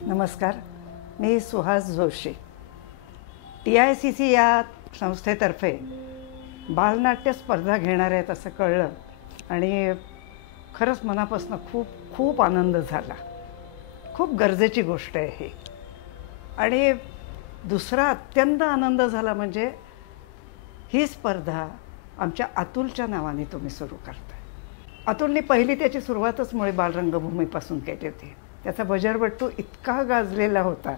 नमस्कार, मी सुहास जोशी. TICC या संस्थेतर्फे बालनाट्य स्पर्धा घेणार आहेत असं कळलं आणि खरंच मनापासून खूप खूप आनंद झाला. खूप गरजेची गोष्ट आहे ही. आणि दुसरा अत्यंत आनंद झाला म्हणजे ही स्पर्धा आमच्या अतुलच्या नावाने तुम्ही सुरू करताय. अतुलने पहिली त्याची सुरुवातच मुळे बालरंगभूमीपासून केली होती. त्याचा बजरबट्टू इतका गाजलेला होता,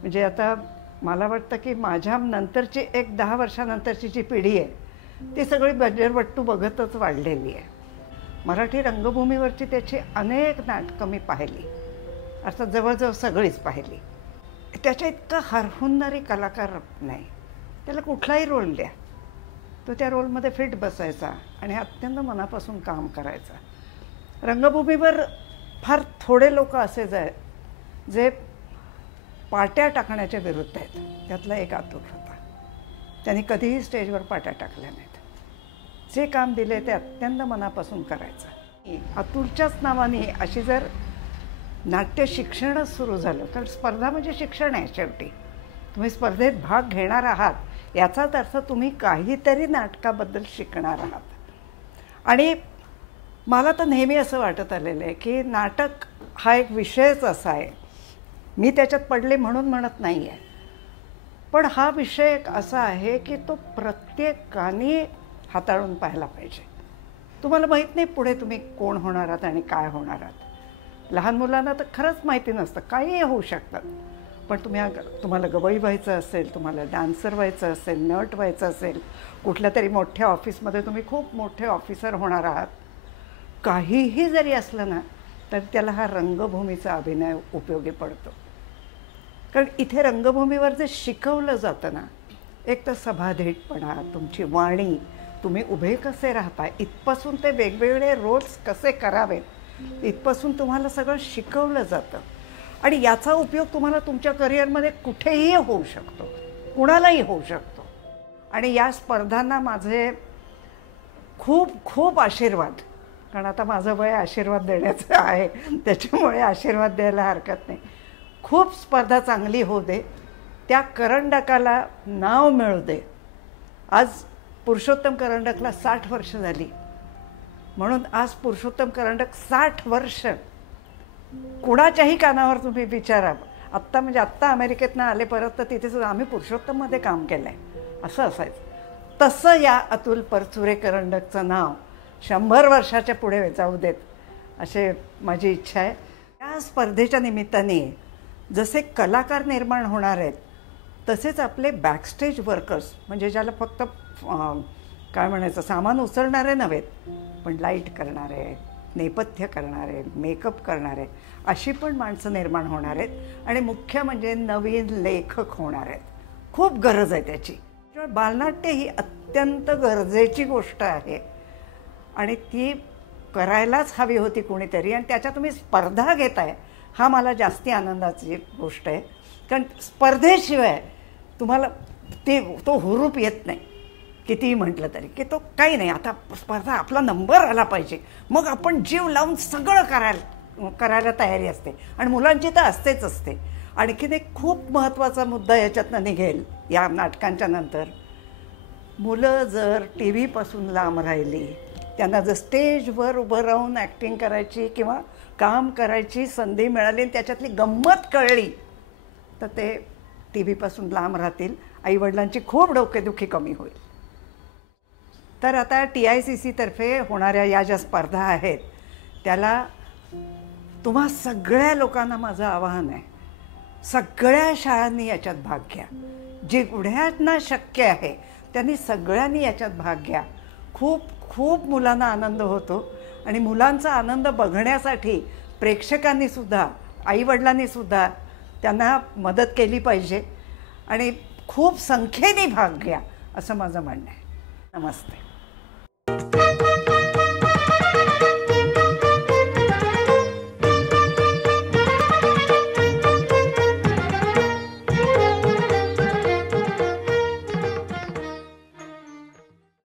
म्हणजे आता मला वाटतं की माझ्या नंतरची एक 10 वर्षानंतरची जी पिढी आहे ती सगळी बजरबट्टू बघतच वाढलेली आहे. मराठी रंगभूमीवरची त्याची अनेक नाटकं मी पाहिली, अर्थात जवळजवळ सगळीच पाहिली. त्याच्या इतका हरहुन्नरी कलाकार नाही. त्याला कुठलाही रोल द्या, तो त्या रोलमध्ये फिट बसायचा आणि अत्यंत मनापासून काम करायचा. रंगभूमीवर फार थोडे लोक असे जे पाट्या टाकण्याच्या विरुद्ध आहेत. त्यातला एक अतुल होता. त्यांनी कधीही स्टेजवर पाट्या टाकल्या नाहीत. जे काम दिले ते अत्यंत मनापासून करायचं. अतुलच्याच नावाने अशी जर नाट्य शिक्षणच सुरू झालं, कारण स्पर्धा म्हणजे शिक्षण आहे. शेवटी तुम्ही स्पर्धेत भाग घेणार आहात याचाच अर्थ तुम्ही काहीतरी नाटकाबद्दल शिकणार आहात. आणि मला तर नेहमी असं वाटत आलेलं आहे की नाटक हा एक विषयच असा आहे. मी त्याच्यात पडले म्हणून म्हणत नाही आहे, पण हा विषय एक असा आहे की तो प्रत्येकाने हाताळून पाहायला पाहिजे. तुम्हाला माहीत नाही पुढे तुम्ही कोण होणार आहात आणि काय होणार आहात. लहान मुलांना तर खरंच माहिती नसतं, काहीही होऊ शकतात. पण तुम्हाला गवई व्हायचं असेल, तुम्हाला डान्सर व्हायचं असेल, नट व्हायचं असेल, कुठल्या तरी मोठ्या ऑफिसमध्ये तुम्ही खूप मोठे ऑफिसर होणार आहात, काहीही जरी असलं ना तर त्याला हा रंगभूमीचा अभिनय उपयोगी पडतो. कारण इथे रंगभूमीवर जे शिकवलं जातं ना, एक तर सभाधीटपणा, तुमची वाणी, तुम्ही उभे कसे राहता, इथपासून ते वेगवेगळे रोल्स कसे करावेत, इथपासून तुम्हाला सगळं शिकवलं जातं. आणि याचा उपयोग तुम्हाला तुमच्या करिअरमध्ये कुठेही होऊ शकतो, कुणालाही होऊ शकतो. आणि या स्पर्धांना माझे खूप खूप आशीर्वाद, कारण आता माझं वय आशीर्वाद देण्याचं आहे, त्याच्यामुळे आशीर्वाद द्यायला हरकत नाही. खूप स्पर्धा चांगली होऊ दे, त्या करंडकाला नाव मिळू दे. आज पुरुषोत्तम करंडकला 60 वर्ष झाली, म्हणून आज पुरुषोत्तम करंडक 60 वर्ष. कुणाच्याही कानावर तुम्ही विचारा, आत्ता अमेरिकेतनं आले परत तर तिथे सुद्धा आम्ही पुरुषोत्तममध्ये काम केलं आहे असं असायचं. तसं या अतुल परचुरे करंडकचं नाव 100 वर्षाच्या पुढे जाऊ देत असे माझी इच्छा आहे. या स्पर्धेच्या निमित्ताने जसे कलाकार निर्माण होणार आहेत तसेच आपले बॅकस्टेज वर्कर्स, म्हणजे ज्याला फक्त काय म्हणायचं सामान उचलणारे नव्हेत, पण लाईट करणारे, नेपथ्य करणारे, मेकअप करणारे, अशी पण माणसं निर्माण होणार आहेत. आणि मुख्य म्हणजे नवीन लेखक होणार आहेत. खूप गरज आहे त्याची. बालनाट्य ही अत्यंत गरजेची गोष्ट आहे आणि ती करायलाच हवी होती कोणीतरी. आणि त्याच्यात तुम्ही स्पर्धा घेताय हा मला जास्ती आनंदाची गोष्ट आहे. कारण स्पर्धेशिवाय तुम्हाला तो हुरूप येत नाही. कितीही म्हटलं तरी की तो काही नाही, आता स्पर्धा आपला नंबर आला पाहिजे, मग आपण जीव लावून सगळं करायला तयारी असते. आणि मुलांची तर असतेच असते. आणखीन एक खूप महत्त्वाचा मुद्दा याच्यातनं निघेल या नाटकांच्या नंतर. मुलं जर TV पासून लांब राहिली, त्यांना जर स्टेजवर उभं राहून ॲक्टिंग करायची किंवा काम करायची संधी मिळाली आणि त्याच्यातली गंमत कळली तर ते TV पासून लांब राहतील. आईवडिलांची खूप डोकेदुखी कमी होईल. तर आता TICC तर्फे होणाऱ्या या ज्या स्पर्धा आहेत त्याला तुम्हा सगळ्या लोकांना माझं आवाहन आहे, सगळ्या शाळांनी याच्यात भाग घ्या. जेवढ्यांना शक्य आहे त्यांनी सगळ्यांनी याच्यात भाग घ्या. खूप खूप मुलांना आनंद होतो. आणि मुलांचा आनंद बघण्यासाठी प्रेक्षकांनी सुद्धा, आईवडिलांनी सुद्धा त्यांना मदत केली पाहिजे आणि खूप संख्येने भाग घ्या असं माझं म्हणणं आहे. नमस्ते.